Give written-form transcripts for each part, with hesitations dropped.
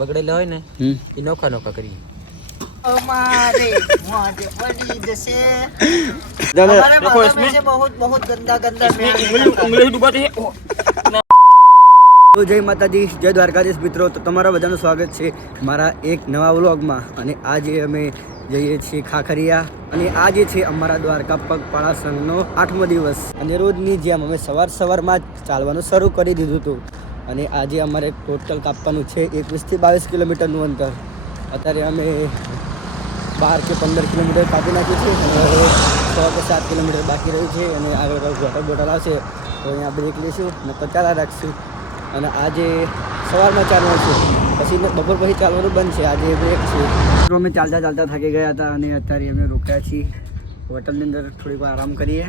બગડેલા હોય ને એ નોખા નોખા કરી हमारे मोटे पड़ी जैसे हमारे मोहल्ले में से बहुत गंदा गंदा उंगली डुबाते हैं તો જય માતાજી, જય દ્વારકાધીશ મિત્રો. તો તમારા બધાનું સ્વાગત છે મારા એક નવા વ્લોગમાં. અને આજે અમે જઈએ છીએ ખાખરિયા અને આજે છે અમારા દ્વારકા પગપાળા સંઘનો 8મો દિવસ. અને રોજની જેમ અમે સવારમાં જ ચાલવાનું શરૂ કરી દીધું હતું. અને આજે અમારે ટોટલ કાપવાનું છે 21 થી 22 કિલોમીટરનું અંતર. અત્યારે અમે 12 કે 15 કિલોમીટર કાપી નાખ્યું છે અને હવે 6 કે 7 કિલોમીટર બાકી રહ્યું છે. અને આગળ બોટલ આવશે તો અહીંયા બ્રેક લઈશું ને ચાલા રાખશું. અને આજે સવારમાં ચાલવાનું છે, પછી બપોર પછી ચાલવાનું બંધ છે. આજે બ્રેક છે. અમે ચાલતા થાકી ગયા હતા અને અત્યારે અમે રોકાયા છીએ હોટલની અંદર. થોડીક વાર આરામ કરીએ,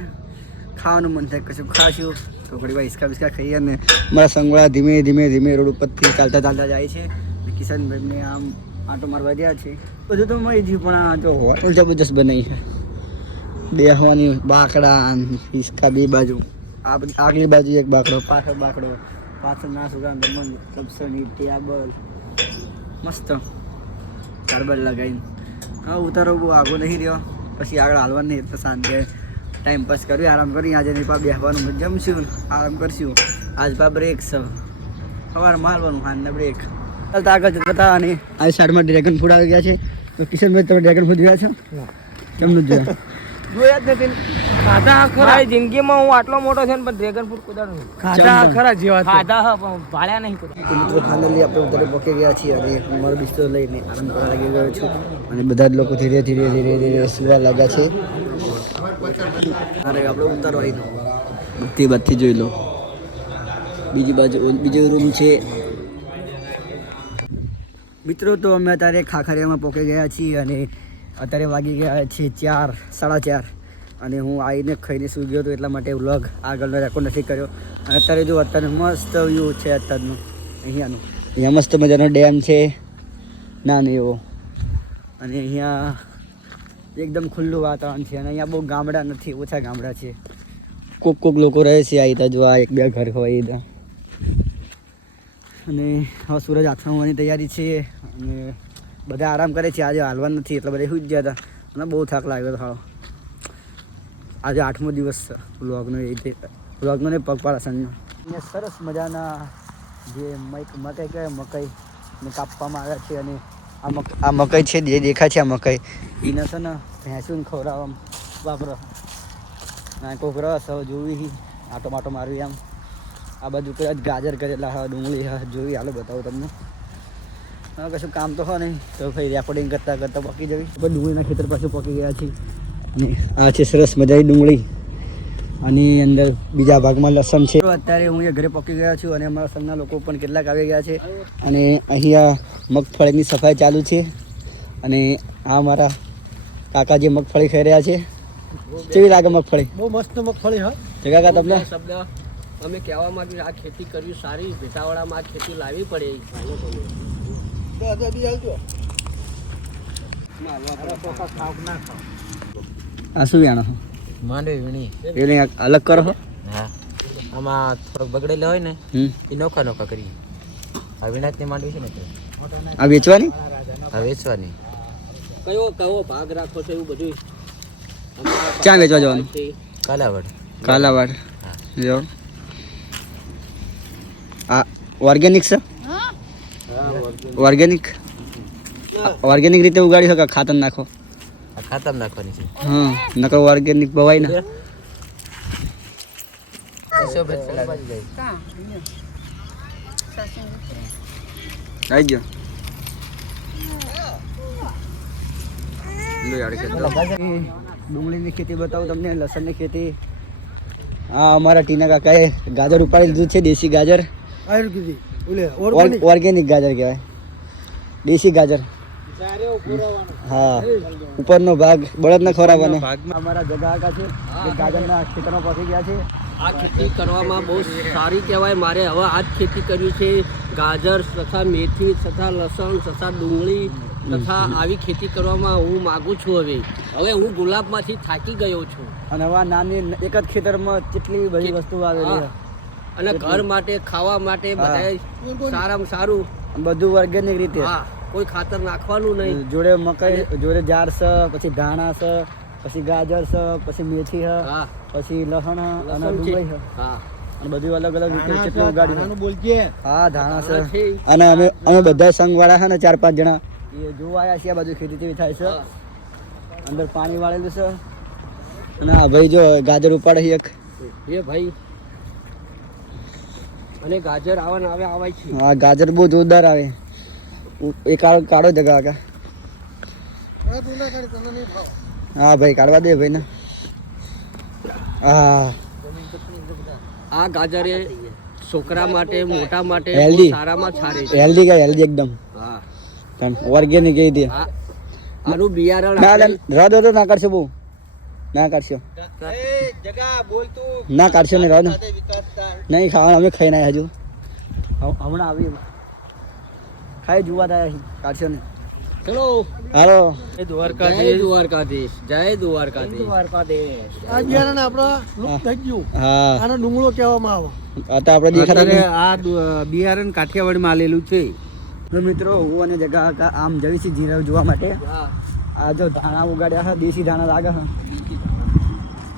ખાવાનું મન થાય કશું ખાશું તો થોડી વાર હિસકા બિસ્કા ખાઈએ. અને અમારા સંગવાળા ધીમે ધીમે રોડ ઉપરથી ચાલતા જાય છે. કિશનભાઈને આમ આંટો મારવા ગયા છે. બધું તો મળી ગયું પણ આ તો હોટલ જબરજસ્ત બનાવી છે. બેહવાની બાકડા હિસકા બે બાજુ, આ બધી આગલી બાજુ એક બાકડો, પાછળ બાકડો, પાછળ ના સુગાન રમણ સબસની ટેબલ મસ્ત કાર્બન લગાવીને. હા, ઉતારો બહુ આગો નહીં રહ્યો, પછી આગળ હાલવાનું નહીં એટલે શાંતિ ટાઈમ પાસ કર્યું, આરામ કરી. આજે નહીં પા બેસવાનું જમશું, આરામ કરશું. આજ પા બ્રેક છે, સવારે મારવાનું, હાલના બ્રેક. ચાલતા આગળ જતા. અને આ સાઈડમાં ડ્રેગન ફ્રૂટ આવી ગયા છે. તો કિશનભાઈ, તમે ડ્રેગન ફ્રૂટ જોયા છો? કેમનું જોયા? જોયા જ નથી. ખાધા ખરા જિંદગીમાં હું આટલો મોટો છે ને પણ ડ્રેગન ફ્રૂટ કદાચ ખાધા ખરા જેવા ખાધા હા પણ ભાળ્યા નહીં કદાચ. મિત્રો ફાઇનલી આપણે ઉતરે પહોંચી ગયા છીએ અને મારો બિસ્તરો લઈને આરામ કરવા લાગી ગયો છું. અને બધા જ લોકો ધીરે ધીરે સુવા લાગ્યા છે. અરે આપણે ઉતારો આવી બધી જોઈ લો. બીજી બાજુ બીજો રૂમ છે. મિત્રો તો અમે અત્યારે ખાખરિયામાં પહોંચી ગયા છીએ અને અત્યારે વાગી ગયા છે 4, 4:30. અને હું આવીને ખાઈને સૂઈ ગયો હતો એટલા માટે વ્લોગ આગળનો રેકોર્ડ નથી કર્યો. અને અત્યારે જો અત્યારે મસ્ત વ્યૂ છે અત્યારનું અહીંયાનું. અહીંયા મસ્ત મજાનો ડેમ છે નાનો એવો. અને અહીંયા એકદમ ખુલ્લું વાતાવરણ છે. અને અહીંયા બહુ ગામડા નથી, ઓછા ગામડા છે. કોક લોકો રહે છે આ રીતે. જો આ 1-2 ઘર હોય ત્યાં. અને હવે સૂરજ આથમવાની તૈયારી છે અને બધા આરામ કરે છે. આજે હાલવાનું નથી એટલે બધા સુઈ જ ગયા હતા અને બહુ થાક લાગ્યો હતો. હાલો આજે 8મો દિવસ છે વ્લોગનો, એ રીતે વ્લોગનો ને પગપાળા સંઘનો. અહીંયા સરસ મજાના જે મકાઈ કહેવાય, મકાઈને કાપવામાં આવ્યા છે. અને આ મકાઈ છે જે દેખાય છે, આ મકાઈ એને છે ને ભેંસુને ખવડાવવામાં વાપરો. કોઈક રસ હવે જોવી, આટો માટો મારવી. આમ આ બાજુ કદાચ ગાજર કરેલા હા, ડુંગળી હા જોઈ. હાલો બતાવું તમને. હા, કશું કામ તો હોય નહીં તો ભાઈ રેકોર્ડિંગ કરતાં પકી જવી. ડુંગળીના ખેતર પાસે પકી ગયા છીએ. અને આ છે સરસ મજાની ડુંગળી. અને અંદર બીજા ભાગમાં લસણ છે. અત્યારે હું ઘરે પહોંચી ગયા છું અને અમારા સંઘના લોકો પણ કેટલાક આવી ગયા છે. અને અહીંયા મગફળીની સફાઈ ચાલુ છે. અને આ મારા કાકા જે મગફળી ખાઈ રહ્યા છે. કેવી લાગે મગફળી? બહુ મસ્ત મગફળી. હા કાકા, તમને શબ્દ અમે કહેવા માંગ્યું આ ખેતી કરવી સારી, ભેટાવાડામાં આ ખેતી લાવવી પડે. આ શું જાણો માંડવી વીણી એને અલગ કરો? હા, આમાં થોડોક બગડેલા હોય ને એ નોખા નોખા કરી. આ વીણાતની માંડવી છે ને આ વેચવાની? આ વેચવાની. કયો ભાગ રાખો છો એવું બધું? ક્યાં વેચવા જવાનું? કાલાવાડ. જો આ ઓર્ગેનિક છે? ઓર્ગેનિક રીતે ઉગાડી શકો? ખાતર નાખો? ખાતર નાખવાની છે. હા, નકર ઓર્ગેનિક બવાય ને. આવી ગયો. ડુંગળીની ખેતી બતાવું તમને, લસણની ખેતી. હા, અમારા ટીના કાકાએ ગાજર ઉપાડી લીધું છે. દેશી ગાજર, ઓર્ગેનિક ગાજર કહેવાય, દેશી ગાજર. હા, ઉપરનો ભાગ બળદને ખવડાવવાનો. અમારા જગા કાકા છે જે ગાજરના ખેતરમાં પહોંચી ગયા છે. આ ખેતી કરવામાં બહુ સારી કહેવાય. મારે હવે આ જ ખેતી કરવી છે. ગાજર તથા મેથી તથા લસણ તથા ડુંગળી તથા આવી ખેતી કરવામાં હું માગું છું. હવે હું ગુલાબમાંથી થાકી ગયો છું. અને હવે નાની એક જ ખેતરમાં કેટલી બધી વસ્તુ આવેલી છે. અને ઘર માટે, ખાવા માટે બધા સારામાં સારું બધું ઓર્ગેનિક રીતે હા, કોઈ ખાતર નાખવાનું નહીં. જોડે મકાઈ જોડે જાર છે, પછી ધાણા છે, પછી ગાજર છે, પછી મેથી છે, હા, પછી લસણ છે અને લસણ છે. ડુંગળી છે હા, અને બધું અલગ અલગ રીતે કેટલું ઉગાડ્યું છે. બોલજે હા ધાણા ધાણા છે. છે. અને અમે બધા સંઘવાળા છે ને 4-5 જણા એ જોવા આવ્યા છીએ આ બાજુ ખેતી કેવી થાય છે. હા. અંદર પાણી વાળેલું છે અને આ ભાઈ જો ગાજર ઉપાડે છે એક. એ ભાઈ અને ગાજર આવે છે. હા ગાજર બહુ જોરદાર આવે. એ કાળો જગા આગા. હા ભાઈ કાઢવા દે ભાઈ ને. હા આ ગાજર એ છોકરા માટે મોટા માટે Healthy. બહુ સારામાં સારી છે. હેલ્ધી કે હેલ્ધી એકદમ હા, ઓર્ગેનિક એ દે. આ આનું બિયારણ ના આપણે- રાહ દો તો ના કાઢશો બહુ ના કાઢશો જગા બોલ તું ના કાઢશો ને રાહ દો વિકાસતા નહીં ખાવાનું અમે ખાઈને આવ્યા હજુ હમણાં આવી ખાઈ જોવા થાય કાઢશો ને ચલો. હાલો જય દ્વારકાધીશ. જય દ્વારકાધીશ. આ બિયારણ આપણો લુપ્ત થઈ ગયું. હા આનો ડુંગળો કહેવામાં આવે. આ તો આપણે દેખાતા નહીં. આ બિયારણ કાઠિયાવાડમાં આલેલું છે. તો મિત્રો હું અને જગા કાકા આમ જવી છીએ જીરા જોવા માટે. હા, આ જો ધાણા ઉગાડ્યા છે દેશી ધાણા લાગે છે.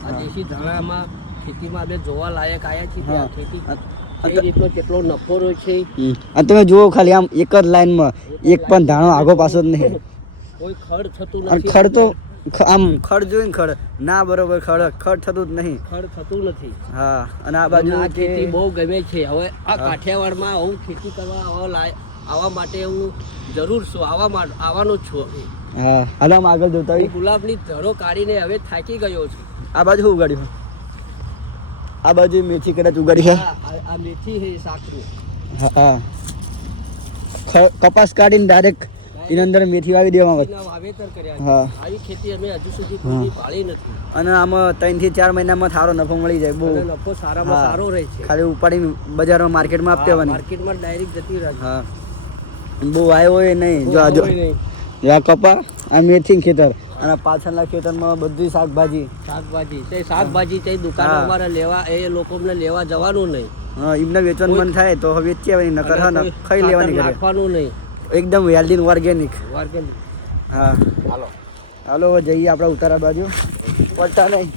આ દેશી ધાણામાં ખેતીમાં આપણે જોવા લાયક આયા છીએ. હા. આ ખેતી કઈ રીતનો કેટલો નફો રહ્યો છે. અને તમે જુઓ ખાલી આમ એક જ લાઈનમાં એક પણ ધાણો આગો પાછો જ નહીં. કોઈ ખડ થતું અને નથી. ખડ તો આમ ખડ જોઈને ખડ ના બરોબર ખડ થતું જ નહીં. ખડ થતું નથી. હા અને આ મને બાજુ આ ખેતી જે- બહુ ગમે છે. હવે આ કાઠિયાવાડમાં હું ખેતી કરવા આવવા માટે હું જરૂર છું. આવવાનો જ છું. હા હાલો આમ આગળ જોતા હું હોય. ગુલાબની ધરો કાઢીને હવે થાકી ગયો છું. આ બાજુ શું ઉગાડ્યું? આ બાજુ મેથી કદાચ ઉગાડી છે. આ મેથી છે સાકરું. હા કપાસ કાઢીને ડાયરેક્ટ એની અંદર મેથી વાવી દેવામાં આવે. એના વાવેતર કર્યા છે. હા. આવી ખેતી અમે હજુ સુધી કોઈ પાળી નથી. અને આમાં 3 થી 4 મહિનામાં સારો નફો મળી જાય બહુ. અને નફો સારામાં હા. સારો રહે છે. ખાલી ઉપાડીને બજારમાં માર્કેટમાં આપી દેવાની. માર્કેટમાં ડાયરેક્ટ જતી રહે છે. હા બહુ આવ્યો હોય નહીં. જો આ જો કોઈ નહીં. આ કપા આ મેથી ખેતર અને પાછળના ખેતરમાં બધી શાકભાજી. શાકભાજી તે દુકાનો હા. અમારે લેવા એ લોકોને લેવા જવાનું નહીં. હા એમને વેચવાનું મન થાય તો વેચી આવવાની નકર હા ને કોઈ ખાઈ લેવાની ખાતર ઘરે. નાખવાનું નહીં. એકદમ હેલ્ધી ઓર્ગેનિક. Organic. હા હાલો. હાલો જઈએ આપણે ઉતારા બાજુ પડતા નહીં.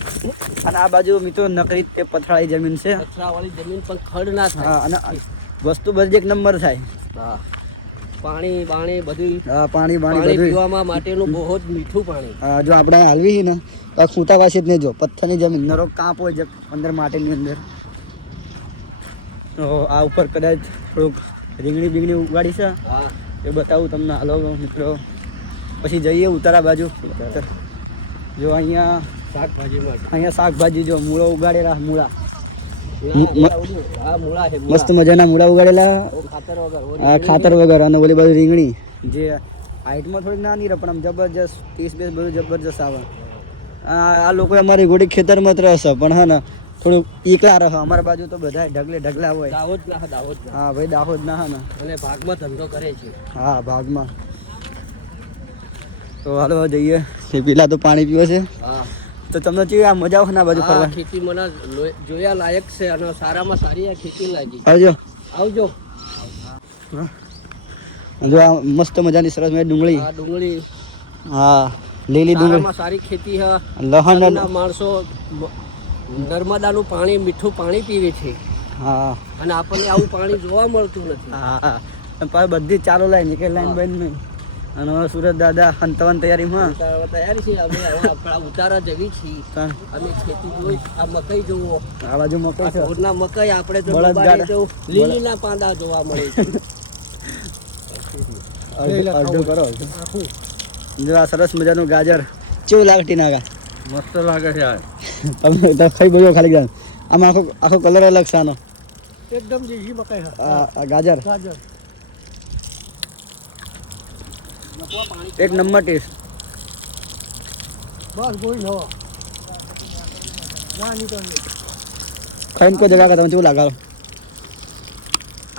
અને આ બાજુ મિત્રો નકરી તે પથરાળી જમીન છે. કચરાવાળી જમીન પર ખડ ના થાય. હા અને વસ્તુ બધી એક નંબર થાય. હા. પાણી બાણી બધું હા પાણી પાણી બધું. પીવામાં માટેનું બહુ જ મીઠું પાણી. હા જો આપણે હાલવી છે ને તો ખૂંટા પાસે જ નહીં જો પથ્થરની જમીન નરો કાંપ હોય છે અંદર માટીની અંદર. તો આ ઉપર કદાચ થોડુંક રીંગણી બીંગણી ઉગાડી છે હા. એ બતાવું તમને. હાલો મિત્રો પછી જઈએ ઉતારા બાજુ. જો અહીંયા શાકભાજી જો મૂળો ઉગાડેલા મૂળા. હા, મૂળા છે, મૂળા. મસ્ત મજાના મૂળા ઉગાડેલા. ઓ ખાતર વગર. ઓ આ ખાતર વગર અને ઓલી બાજુ રીંગણી જે હાઈટમાં થોડીક નાની રહે પણ આમ જબરજસ્ત 30-20 બધું જબરજસ્ત આવે. આ લોકો અમારી ગોડી ખેતરમાં જ રહેશે પણ હા ને થોડુંક એકલા રહે. અમારા બાજુ તો બધા ઢગલા હોય. દાહોદ ના. હા ભાઈ દાહોદ ના હા ને. અને ભાગમાં ધંધો કરે છે. હા ભાગમાં. તો હાલો જઈએ. પેલા તો પાણી પીવે છે. હા. તો તમને કેવી આ મજા આવે ને આ બાજુ આ ફરવા? ખેતી મને જોયા લાયક છે અને સારામાં સારી આ ખેતી લાગી. આવજો. આવજો. જો આ મસ્ત મજાની સરસ મજાની ડુંગળી. આ ડુંગળી હા લીલી ડુંગળી. સારામાં સારી ખેતી છે. લહણ. ના માણસો નર્મદાનું પાણી મીઠું પાણી પીવે છે હા અને આપણને આવું પાણી જોવા મળતું નથી. હા પણ બધી જ ચાલુ લાઈન કે લાઈન બંધ નહીં. અને હવે સુરત દાદા હંતવન તૈયારીમાં. તૈયાર છે અમે હવે આપણા ઉતારા જવી છીએ. તાણ. અમે ખેતી જોઈ. આ મકઈ જોવો. આ બાજુ મકઈ આ છે. ઢોરના મકઈ આપણે તો બળદ દબાડીએ ગાડા. તો લીલીના પાંદા જોવા મળે છે. અડધું કરો. જો આ સરસ મજાનું ગાજર કેવું લાગે ટીનાગા? મસ્ત લાગે છે. તમે તો ખાઈ બધું ખાલી ગયા. આમાં આખો કલર અલગ છે આનો. એકદમ દેશી મકાઈ છે. આ ગાજર ગાજર એક નંબર ટેસ્ટ. બસ કોઈ નવો ના નીકળ ખાઈને કોઈ જગા તમે કેવું લાગે?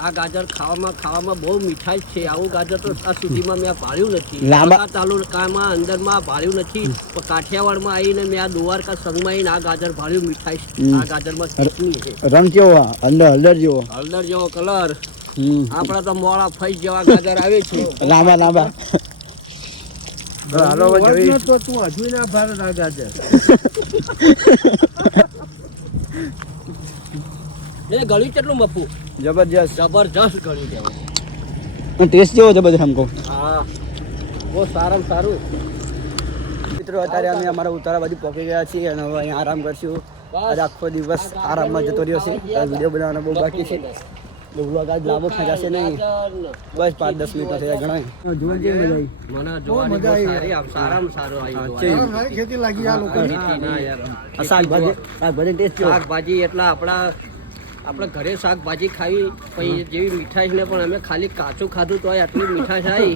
આ ગાજર ખાવામાં બહુ મીઠાઈ છે. આવું ગાજર તો આ સુધીમાં મેં ભાળ્યું નથી. લાંબા- દ્વારકા તાલુકામાં અંદરમાં ભાળ્યું નથી. પણ કાઠિયાવાડમાં આવીને મેં આ દ્વારકા સંઘમાં આવીને આ ગાજર ભાળ્યું મીઠાઈ છે. આ ગાજરમાં ચટણી છે. રંગ કેવો? અંદર હળદર જેવો. હળદર જેવો કલર આપણા તો મોળા ફઈ જેવા ગાજર આવે છે. લાંબા લાંબા. હાલો હવે જોઈએ. તો તું હજુ ના ભારત આ ગાજર એ ગળ્યું કેટલું મફું જબરજસ્ત. જબરજસ્ત ગળ્યું કહેવાય. ટેસ્ટ જેવો જબરજસ્ત हमको. હા બહુ સારામાં સારું. મિત્રો અત્યારે અમે અમારા ઉતારા બાજુ પહોંચી ગયા છીએ અને હવે અહીંયા આરામ કરશું. આજે આખો દિવસ આરામમાં જતો રહ્યો છે. વિડીયો બનાવવાનો બહુ બાકી છે. વ્લોગ આજ લાંબો ખેંચાશે નહીં. બસ 5-10 મિનિટ થયા ગણાય. જોવા જેવી મજા આવી. મને જોવાની બહુ સારી આમ સારામાં સારું આવ્યું. સારી ખેતી લાગી આ લોકોની. ના યાર આ શાકભાજી ટેસ્ટ કેવો? શાકભાજી એટલા આપણે ઘરે શાકભાજી ખાવી પછી જેવી મીઠાશ ને પણ અમે ખાલી કાચું ખાધું તો આટલી મીઠાશ આવી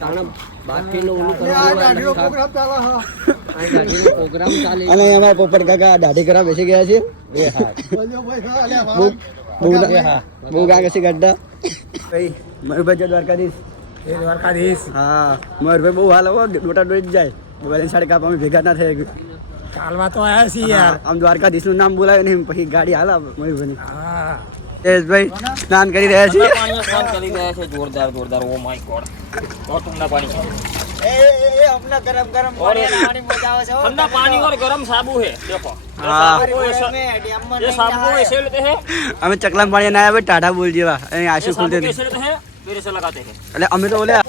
કારણ બાકીનું ઓલું કરવું હોય એટલે આ ગાડીનો પ્રોગ્રામ ચાલે અને અમારા પોપટ કાકા દાઢી કરવા બેસી ગયા છે. બહુ કાકા છે ગાડા. ભાઈ મયુરભાઈ જય દ્વારકાધીશ. હા મયુરભાઈ બહુ હાલ હવે ડોટા ડોઈ જ જાય. મોબાઈલ સાડે કાપ અમે ભેગા ના થઈ ગયું. કાલવા તો આયા છીએ યાર. આમ દ્વારકાધીશ નું નામ બોલાવે ને પછી ગાડી હાલ મયુરભાઈ. જયેશભાઈ સ્નાન કરી રહ્યા છે. જોરદાર ઓ માય ગોડ और ठंडा पानी अपना गरम गरम पानी मजा આવે છે. ठंडा पानी और गरम साबु है देखो हाँ ये साबु ऐसे लेते हैं અમે ચકલા પાણી ના આવ્યા ટાઢા બોલ જેવા અહીં આશુ ये साबु ખુલતે कैसे लेते हैं मेरे से लगाते हैं એટલે અમે તો બોલ્યા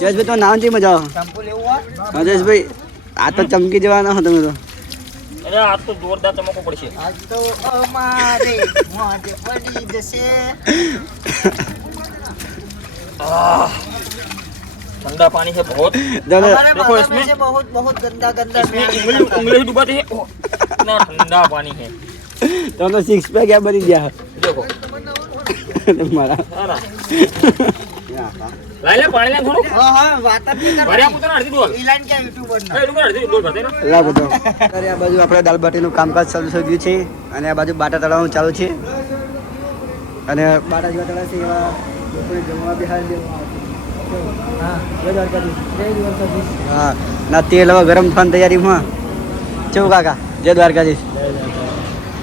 જયેશભાઈ તો નામ છે મજા આવે. શેમ્પુ લેવું હોય હા જયેશભાઈ આ તો ચમકી જવાના હો તમે તો. अरे आज तो जोरदार चमको पड़શે આજ તો અમારે મોઢે પડી જશે. ठंडा पानी है बहुत દાદા हमारे देखो बाबा इसमें- में से बहुत बहुत गंदा गंदा इसमें उंगली डुबाते हैं ओह, इतना ठंडा पानी है તમે તો 6 પેક આ બની ગયા देखो મારા. है ना लाइले पानी ले थोड़ो हाँ हाँ વાત જ નહીં भरे કરવાની. आप उतना हड़ती डोल ઈલાન ક્યાં યુટ્યુબર ના ए रुको हड़ती डोल भरते ना લા બધો અત્યારે આ બાજુ આપણે દાલ બાટીનું કામકાજ ચાલુ થઈ ગયું છે અને આ બાજુ બાટા તળાવનું ચાલુ છે અને બાટા જેવા તળાવ છે એવા લોકોને જમવા બિહાર દેવામાં આવે છે. હા જય દ્વારકાધીશ. હા ના તેલ હવે ગરમ થવાની તૈયારીમાં. કેવું કાકા? જય દ્વારકાધીશ.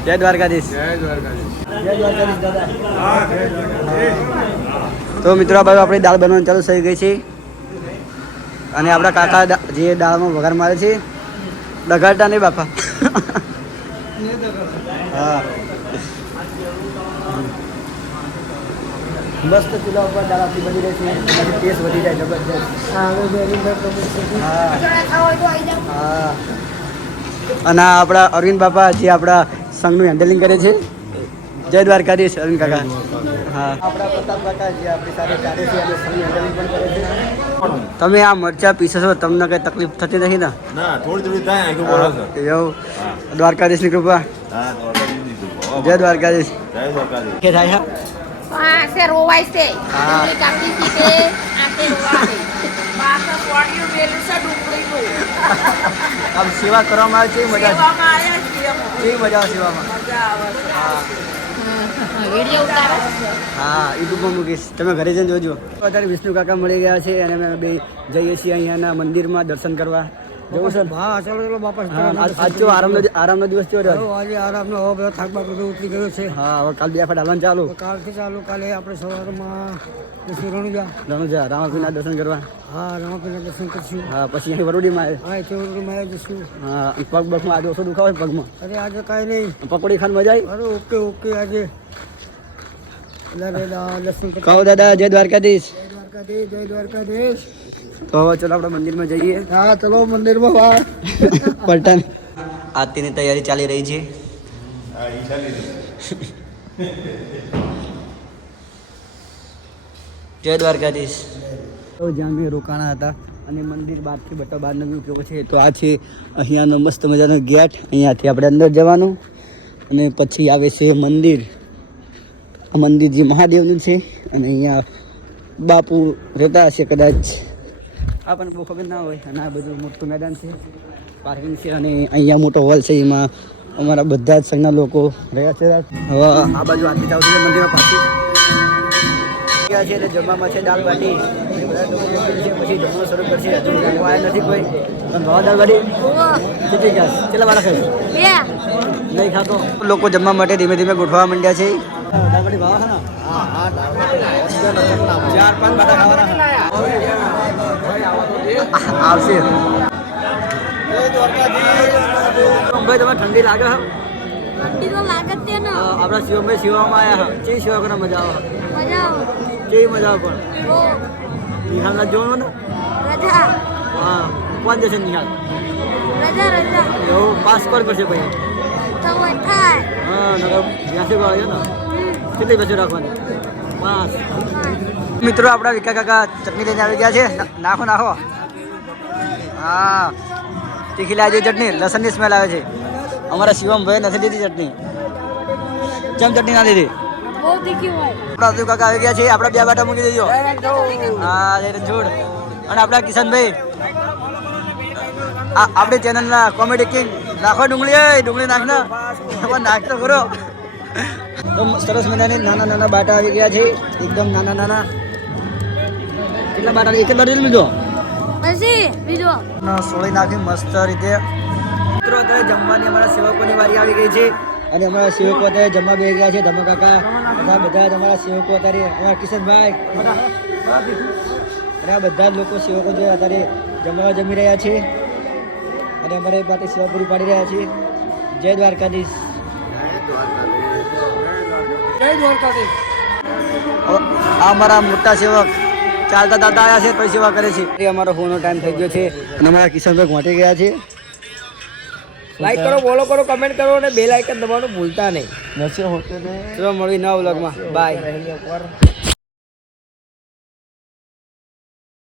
જય દ્વારકાધીશ. જય દ્વારકાધીશ દાદા. તો મિત્રો આ બાજુ આપણી દાળ બનવાનું ચાલુ થઈ ગઈ છે અને આપણા કાકા જે દાળમાં વઘાર મારે છે ડગાડતા નહીં બાપા. હા મસ્ત ચૂલા ઉપર દાળ આપણી બની રહી છે. ટેસ્ટ વધી જાય જબરજસ્ત. હા હા અને આ આપણા અરવિંદ બાપા જે આપણા સંઘનું હેન્ડલિંગ કરે છે. જય દ્વારકાધીશ અરવિંદ કાકા. હા આપણા પ્રતાપ કાકા જે આપણી સાથે ચાલે છે અને સંઘનું હેન્ડલિંગ પણ કરે છે. તમે આ મરચા પીસો છો તમને કઈ તકલીફ થતી નથી ને? ના થોડી થાય આખું બોલો છે એવું દ્વારકાધીશની કૃપા. હા દ્વારકાધીશની જય દ્વારકાધીશ. જય દ્વારકાધીશ કે થાય se roai se. Ah. Dili kaki kite ate roai. Baka kuaryo belu sa dungli tu. આમ સેવા કરવામાં આવે છે એવી મજા Sewa maya dia mo. કેવી મજા આવે સેવામાં? હા Video utara. હા યુટ્યુબમાં મૂકીશ તમે ઘરે જઈને જોજો. અત્યારે વિષ્ણુ કાકા મળી ગયા છે અને અમે બે જઈએ છીએ અહીંયાના મંદિરમાં દર્શન કરવા. જવું સર? હા ચાલો ચાલો બાપા આજ જો આરામનો દિવસ થયો રહ્યો. આજે આરામનો હવે બધો થાક બાક બધો ઉતરી ગયો છે. હા હવે કાલ 2 ફાટ હાલવાનું ચાલુ. કાલથી ચાલુ કાલે આપણે સવારમાં રણુજા રણુજા રામાપીરના દર્શન કરવા. હા રામાપીરના દર્શન કરશું. હા પછી અહીં વરોડીમાં આવે. હા ચૌરમાં આવી જશું. હા પગ બગમાં આજે ઓછો દુખાવો છે પગમાં. અરે આજે કાંઈ નહીં. પકોડી ખાન મજા આવી. અરે ઓકે ઓકે આજે દર્શન કહો દાદા જય દ્વારકાધીશ. જય દ્વારકાધીશ જય દ્વારકાધીશ. તો હવે ચલો આપણે મંદિરમાં જઈએ. હા ચલો મંદિરમાં બહાર. પલટન આરતીની તૈયારી ચાલી રહી છે. જય દ્વારકાધીશ. તો જ્યાં અમે રોકાણા હતા અને મંદિર બહારથી બહારનો વ્યૂ કેવો છે તો આ છે અહીંયાનો મસ્ત મજાનો ગેટ. અહીંયાથી આપણે અંદર જવાનું અને પછી આવે છે મંદિર. આ મંદિર જે મહાદેવનું છે અને અહીંયા બાપુ રહેતા હશે કદાચ. આપણને બહુ ખબર ના હોય. અને આ બધું મોટું મેદાન છે પાર્કિંગ છે અને અહીંયા મોટો હોલ છે એમાં અમારા બધા જ સંઘના લોકો રહ્યા છે. હવે આ બાજુ આરતી ચાલુ છે મંદિરમાં પાછી ગયા છે એટલે જમવામાં છે દાળ બાટી. એ બધા લોકો જમી છે પછી જમવાનું શરૂ કરશે. હજુ આવ્યા નથી કોઈ પણ ભાવ દાળ બાટી કેટલી ગયા કેટલા વાર ખાઈશ નહીં ખાતો. લોકો જમવા માટે ધીમે ધીમે ગોઠવા માંડ્યા છે. દાળ બાટી ભાવ છે ને? હા હા 4-5 બાટા ખાવાના આવશે. ભાઈ તમે ઠંડી લાગે છે? ઠંડી તો લાગે જ છે ને. આપણા શિવમભાઈ શિવામાં આવ્યા છે. કેવી શિવા કરીને મજા આવે? મજા આવે. કેવી મજા આવે પણ? બહુ. નિહાળના જોવાનું ને? રજા. હા કોણ જશે નિહાળ? રજા. એવું પાસ કોણ કરશે ભાઈ? તો હોય થાય. હા નગર 82 વાળા છે ને કેટલી બસો રાખવાની? 5. મિત્રો આપણા વિકા કાકા ચટણી લઈને આવી ગયા છે. નાખો હા તીખી લાવી ચટણી, લસણની સ્મેલ આવે છે. અમારા શિવમભાઈ નથી લીધી ચટણી. કેમ ચટણી ના લીધી? બહુ તીખી હોય. આપણા અબ્દુલ કાકા આવી ગયા છે. આપણા 2 બાટા મૂકી દેજો. હા જય રણછોડ. અને આપણા કિશનભાઈ આપણી ચેનલના કોમેડી કિંગ નાખો ડુંગળી નાખ ને નાખ તો ખરો. તો સરસ મજાની નાના બાટા આવી ગયા છે. એકદમ નાના. કેટલા બાટા? એક જ બાટો લીધો. પછી બીજો સોળી નાખી મસ્ત રીતે. મિત્રો અત્યારે જમવાની અમારા સેવકોની વારી આવી ગઈ છે અને અમારા સેવકો અત્યારે જમવા બેસી ગયા છે. ધમા કાકા બધા જ અમારા સેવકો અત્યારે અમારા કિશનભાઈ અને આ બધા જ લોકો સેવકો જે અત્યારે જમી રહ્યા છે અને અમારે માટે સેવા પૂરી પાડી રહ્યા છે. જય દ્વારકાધીશ. આ અમારા મોટા સેવક ચાલતા આવ્યા છે પછી સેવા કરે છે. એ અમારો ફોનનો ટાઈમ થઈ ગયો છે અને અમારા કિશનભાઈ ઘોંટી ગયા છે. લાઈક કરો, ફોલો કરો, કમેન્ટ કરો અને બેલ આઇકન દબાવવાનું ભૂલતા નહીં. ચલો મળીએ નવા વ્લોગમાં. બાય.